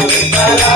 विठ्ठला